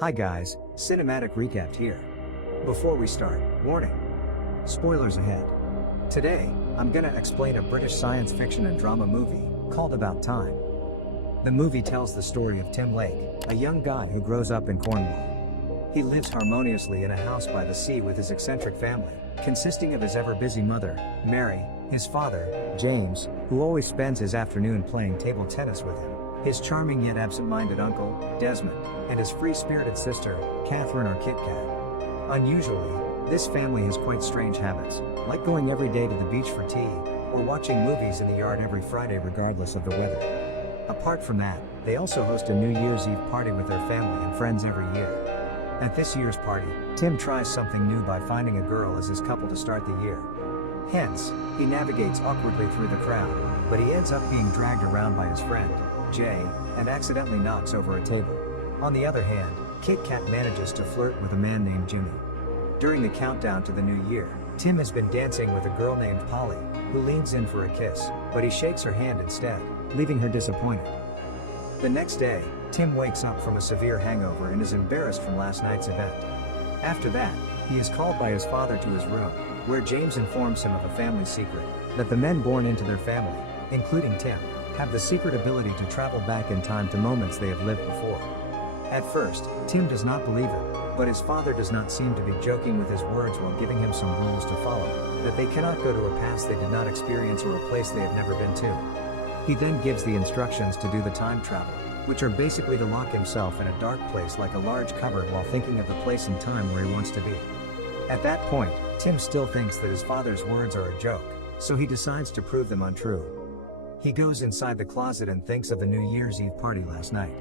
Hi guys, cinematic recap here. Before we start, warning. Spoilers ahead. Today, I'm gonna explain a British science fiction and drama movie called About Time. The movie tells the story of Tim Lake, a young guy who grows up in Cornwall. He lives harmoniously in a house by the sea with his eccentric family, consisting of his ever-busy mother, Mary, his father, James, who always spends his afternoon playing table tennis with him, his charming yet absent-minded uncle, Desmond, and his free-spirited sister, Catherine or Kit Kat. Unusually, this family has quite strange habits, like going every day to the beach for tea, or watching movies in the yard every Friday regardless of the weather. Apart from that, they also host a New Year's Eve party with their family and friends every year. At this year's party, Tim tries something new by finding a girl as his couple to start the year. Hence, he navigates awkwardly through the crowd, but he ends up being dragged around by his friend, Jay, and accidentally knocks over a table. On the other hand, Kit Kat manages to flirt with a man named Jimmy. During the countdown to the new year, Tim has been dancing with a girl named Polly, who leans in for a kiss, but he shakes her hand instead, leaving her disappointed. The next day, Tim wakes up from a severe hangover and is embarrassed from last night's event. After that, he is called by his father to his room, where James informs him of a family secret, that the men born into their family, including Tim, have the secret ability to travel back in time to moments they have lived before. At first, Tim does not believe him, but his father does not seem to be joking with his words while giving him some rules to follow, that they cannot go to a past they did not experience or a place they have never been to. He then gives the instructions to do the time travel, which are basically to lock himself in a dark place like a large cupboard while thinking of the place and time where he wants to be. At that point, Tim still thinks that his father's words are a joke, so he decides to prove them untrue. He goes inside the closet and thinks of the New Year's Eve party last night.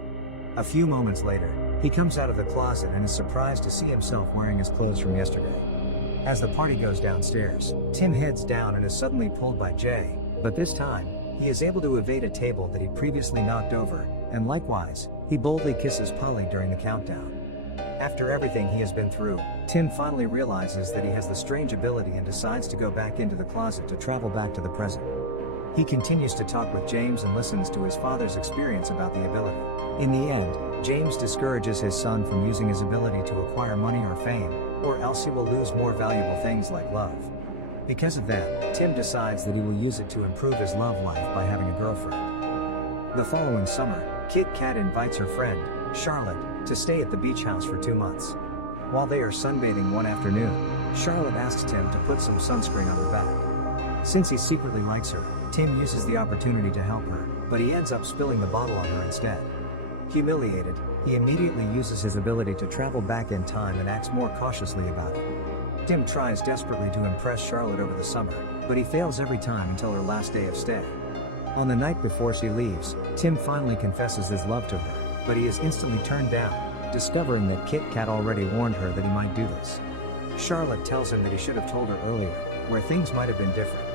A few moments later, he comes out of the closet and is surprised to see himself wearing his clothes from yesterday. As the party goes downstairs, Tim heads down and is suddenly pulled by Jay, but this time, he is able to evade a table that he previously knocked over, and likewise, he boldly kisses Polly during the countdown. After everything he has been through, Tim finally realizes that he has the strange ability and decides to go back into the closet to travel back to the present. He continues to talk with James and listens to his father's experience about the ability. In the end, James discourages his son from using his ability to acquire money or fame, or else he will lose more valuable things like love. Because of that, Tim decides that he will use it to improve his love life by having a girlfriend. The following summer, Kit Kat invites her friend, Charlotte, to stay at the beach house for 2 months. While they are sunbathing one afternoon, Charlotte asks Tim to put some sunscreen on her back. Since he secretly likes her, Tim uses the opportunity to help her, but he ends up spilling the bottle on her instead. Humiliated, he immediately uses his ability to travel back in time and acts more cautiously about it. Tim tries desperately to impress Charlotte over the summer, but he fails every time until her last day of stay. On the night before she leaves, Tim finally confesses his love to her, but he is instantly turned down, discovering that Kit Kat already warned her that he might do this. Charlotte tells him that he should have told her earlier, where things might have been different.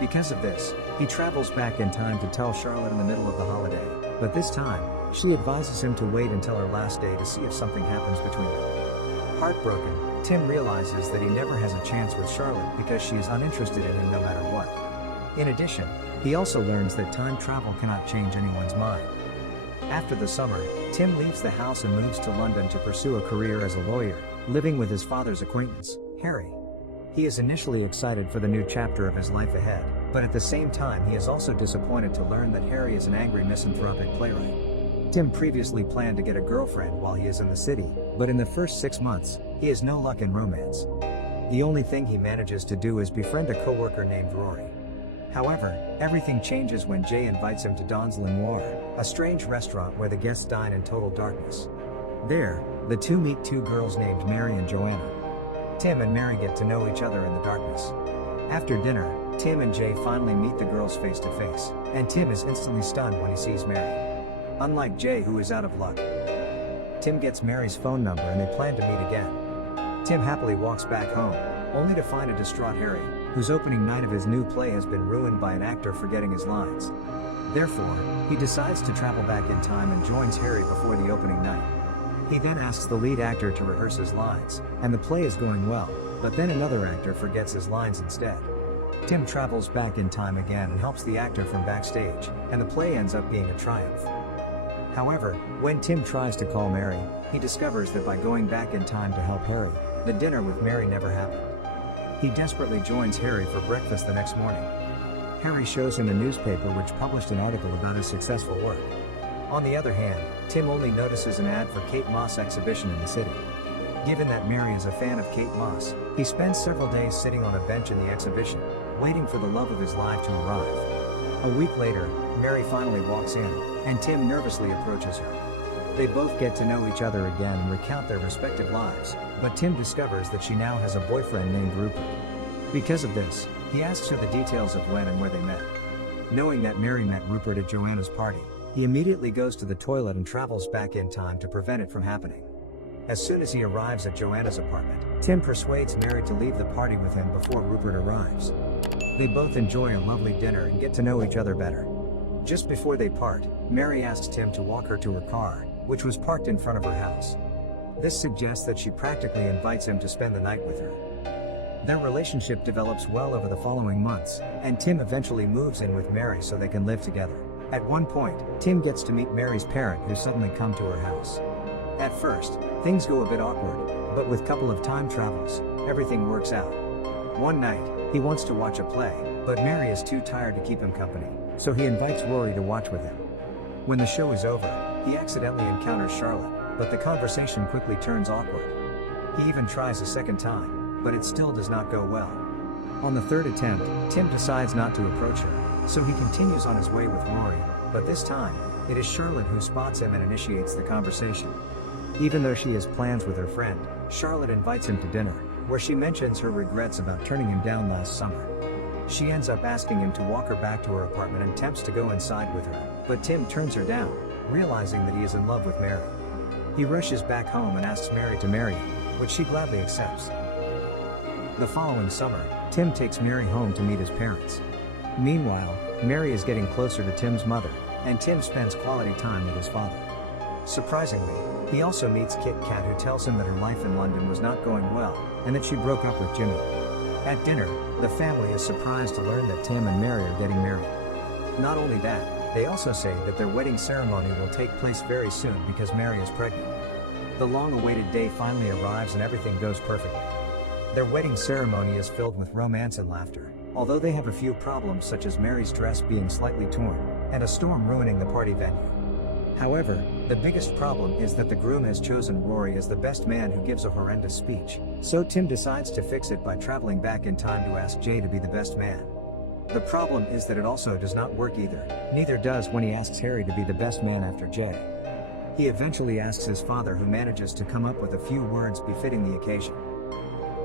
Because of this, he travels back in time to tell Charlotte in the middle of the holiday, but this time, she advises him to wait until her last day to see if something happens between them. Heartbroken, Tim realizes that he never has a chance with Charlotte because she is uninterested in him no matter what. In addition, he also learns that time travel cannot change anyone's mind. After the summer, Tim leaves the house and moves to London to pursue a career as a lawyer, living with his father's acquaintance, Harry. He is initially excited for the new chapter of his life ahead, but at the same time he is also disappointed to learn that Harry is an angry misanthropic playwright. Tim previously planned to get a girlfriend while he is in the city, but in the first 6 months, he has no luck in romance. The only thing he manages to do is befriend a co-worker named Rory. However, everything changes when Jay invites him to Don's Le Noir, a strange restaurant where the guests dine in total darkness. There, the two meet two girls named Mary and Joanna. Tim and Mary get to know each other in the darkness. After dinner, Tim and Jay finally meet the girls face to face, and Tim is instantly stunned when he sees Mary. Unlike Jay, who is out of luck, Tim gets Mary's phone number and they plan to meet again. Tim happily walks back home, only to find a distraught Harry, whose opening night of his new play has been ruined by an actor forgetting his lines. Therefore, he decides to travel back in time and joins Harry before the opening night. He then asks the lead actor to rehearse his lines, and the play is going well, but then another actor forgets his lines instead. Tim travels back in time again and helps the actor from backstage, and the play ends up being a triumph. However, when Tim tries to call Mary, he discovers that by going back in time to help Harry, the dinner with Mary never happened. He desperately joins Harry for breakfast the next morning. Harry shows him a newspaper which published an article about his successful work. On the other hand, Tim only notices an ad for Kate Moss exhibition in the city. Given that Mary is a fan of Kate Moss, he spends several days sitting on a bench in the exhibition, waiting for the love of his life to arrive. A week later, Mary finally walks in, and Tim nervously approaches her. They both get to know each other again and recount their respective lives, but Tim discovers that she now has a boyfriend named Rupert. Because of this, he asks her the details of when and where they met. Knowing that Mary met Rupert at Joanna's party, he immediately goes to the toilet and travels back in time to prevent it from happening. As soon as he arrives at Joanna's apartment, Tim persuades Mary to leave the party with him before Rupert arrives. They both enjoy a lovely dinner and get to know each other better. Just before they part, Mary asks Tim to walk her to her car, which was parked in front of her house. This suggests that she practically invites him to spend the night with her. Their relationship develops well over the following months, and Tim eventually moves in with Mary so they can live together. At one point, Tim gets to meet Mary's parent who suddenly come to her house. At first, things go a bit awkward, but with a couple of time travels, everything works out. One night, he wants to watch a play, but Mary is too tired to keep him company, so he invites Rory to watch with him. When the show is over, he accidentally encounters Charlotte, but the conversation quickly turns awkward. He even tries a second time, but it still does not go well. On the third attempt, Tim decides not to approach her, so he continues on his way with Rory, but this time, it is Charlotte who spots him and initiates the conversation. Even though she has plans with her friend, Charlotte invites him to dinner, where she mentions her regrets about turning him down last summer. She ends up asking him to walk her back to her apartment and attempts to go inside with her, but Tim turns her down, realizing that he is in love with Mary. He rushes back home and asks Mary to marry him, which she gladly accepts. The following summer, Tim takes Mary home to meet his parents. Meanwhile, Mary is getting closer to Tim's mother, and Tim spends quality time with his father. Surprisingly, he also meets Kit Kat, who tells him that her life in London was not going well, and that she broke up with Jimmy. At dinner, the family is surprised to learn that Tim and Mary are getting married. Not only that, they also say that their wedding ceremony will take place very soon because Mary is pregnant. The long-awaited day finally arrives and everything goes perfectly. Their wedding ceremony is filled with romance and laughter, although they have a few problems such as Mary's dress being slightly torn, and a storm ruining the party venue. However, the biggest problem is that the groom has chosen Rory as the best man who gives a horrendous speech, so Tim decides to fix it by traveling back in time to ask Jay to be the best man. The problem is that it also does not work either, neither does when he asks Harry to be the best man after Jay. He eventually asks his father, who manages to come up with a few words befitting the occasion.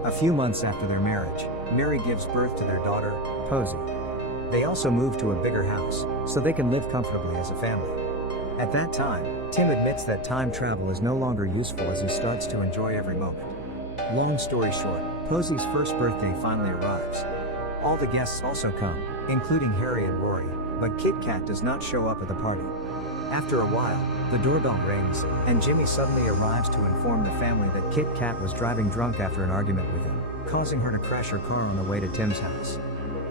A few months after their marriage, Mary gives birth to their daughter, Posy. They also move to a bigger house, so they can live comfortably as a family. At that time, Tim admits that time travel is no longer useful as he starts to enjoy every moment. Long story short, Posy's first birthday finally arrives. All the guests also come, including Harry and Rory, but Kit Kat does not show up at the party. After a while, the doorbell rings, and Jimmy suddenly arrives to inform the family that Kit Kat was driving drunk after an argument with him, causing her to crash her car on the way to Tim's house.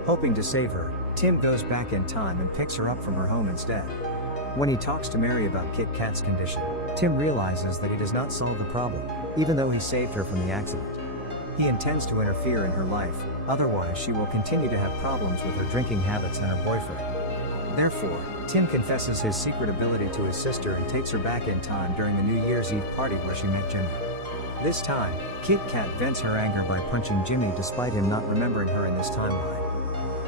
Hoping to save her, Tim goes back in time and picks her up from her home instead. When he talks to Mary about Kit Kat's condition, Tim realizes that he does not solve the problem, even though he saved her from the accident. He intends to interfere in her life, otherwise she will continue to have problems with her drinking habits and her boyfriend. Therefore, Tim confesses his secret ability to his sister and takes her back in time during the New Year's Eve party where she met Jimmy. This time, Kit Kat vents her anger by punching Jimmy despite him not remembering her in this timeline.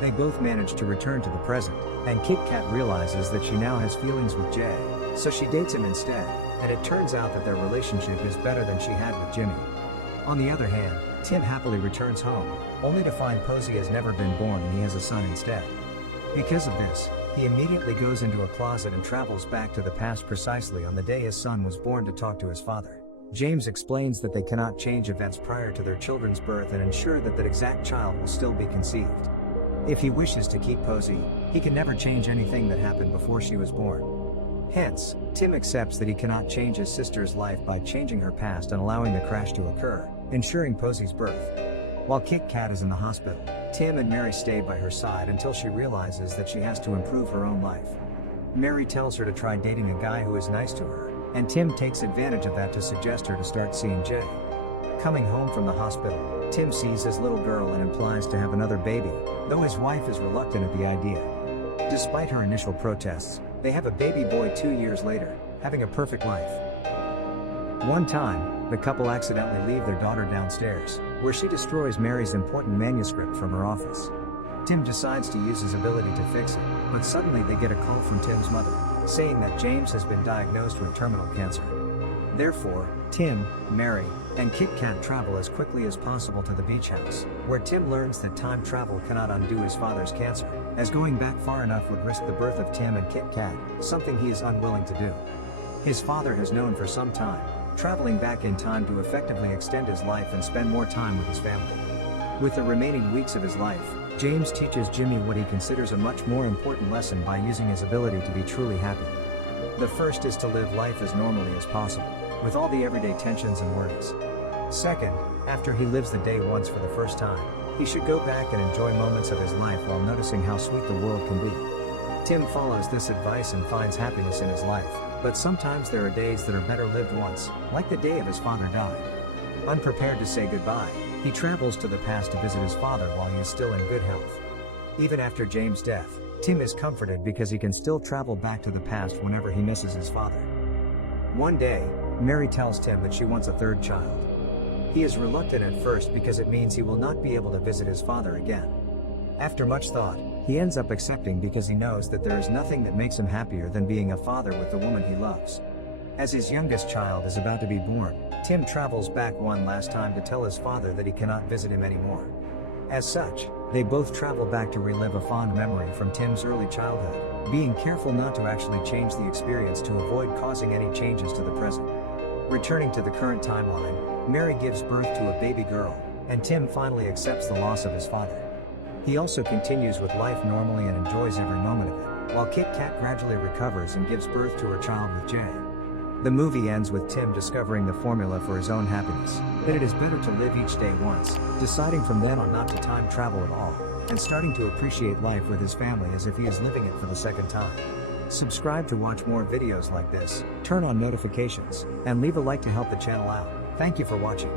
They both manage to return to the present, and Kit Kat realizes that she now has feelings with Jay, so she dates him instead, and it turns out that their relationship is better than she had with Jimmy. On the other hand, Tim happily returns home, only to find Posy has never been born and he has a son instead. Because of this, he immediately goes into a closet and travels back to the past precisely on the day his son was born to talk to his father. James explains that they cannot change events prior to their children's birth and ensure that that exact child will still be conceived. If he wishes to keep Posy, he can never change anything that happened before she was born. Hence, Tim accepts that he cannot change his sister's life by changing her past and allowing the crash to occur, ensuring Posy's birth. While Kit Kat is in the hospital, Tim and Mary stay by her side until she realizes that she has to improve her own life. Mary tells her to try dating a guy who is nice to her, and Tim takes advantage of that to suggest her to start seeing Jay. Coming home from the hospital, Tim sees his little girl and implies to have another baby, though his wife is reluctant at the idea. Despite her initial protests, they have a baby boy 2 years later, having a perfect life. One time, the couple accidentally leave their daughter downstairs, where she destroys Mary's important manuscript from her office. Tim decides to use his ability to fix it, but suddenly they get a call from Tim's mother, saying that James has been diagnosed with terminal cancer. Therefore, Tim, Mary, and Kit Kat travel as quickly as possible to the beach house, where Tim learns that time travel cannot undo his father's cancer, as going back far enough would risk the birth of Tim and Kit Kat, something he is unwilling to do. His father has known for some time, traveling back in time to effectively extend his life and spend more time with his family. With the remaining weeks of his life, James teaches Jimmy what he considers a much more important lesson by using his ability to be truly happy. The first is to live life as normally as possible, with all the everyday tensions and worries. Second, after he lives the day once for the first time, he should go back and enjoy moments of his life while noticing how sweet the world can be. Tim follows this advice and finds happiness in his life, but sometimes there are days that are better lived once, like the day of his father died. Unprepared to say goodbye, he travels to the past to visit his father while he is still in good health. Even after James' death, Tim is comforted because he can still travel back to the past whenever he misses his father. One day, Mary tells Tim that she wants a third child. He is reluctant at first because it means he will not be able to visit his father again. After much thought, he ends up accepting because he knows that there is nothing that makes him happier than being a father with the woman he loves. As his youngest child is about to be born, Tim travels back one last time to tell his father that he cannot visit him anymore. As such, they both travel back to relive a fond memory from Tim's early childhood, being careful not to actually change the experience to avoid causing any changes to the present. Returning to the current timeline, Mary gives birth to a baby girl, and Tim finally accepts the loss of his father. He also continues with life normally and enjoys every moment of it, while Kit Kat gradually recovers and gives birth to her child with Jay. The movie ends with Tim discovering the formula for his own happiness, that it is better to live each day once, deciding from then on not to time travel at all, and starting to appreciate life with his family as if he is living it for the second time. Subscribe to watch more videos like this, turn on notifications, and leave a like to help the channel out. Thank you for watching.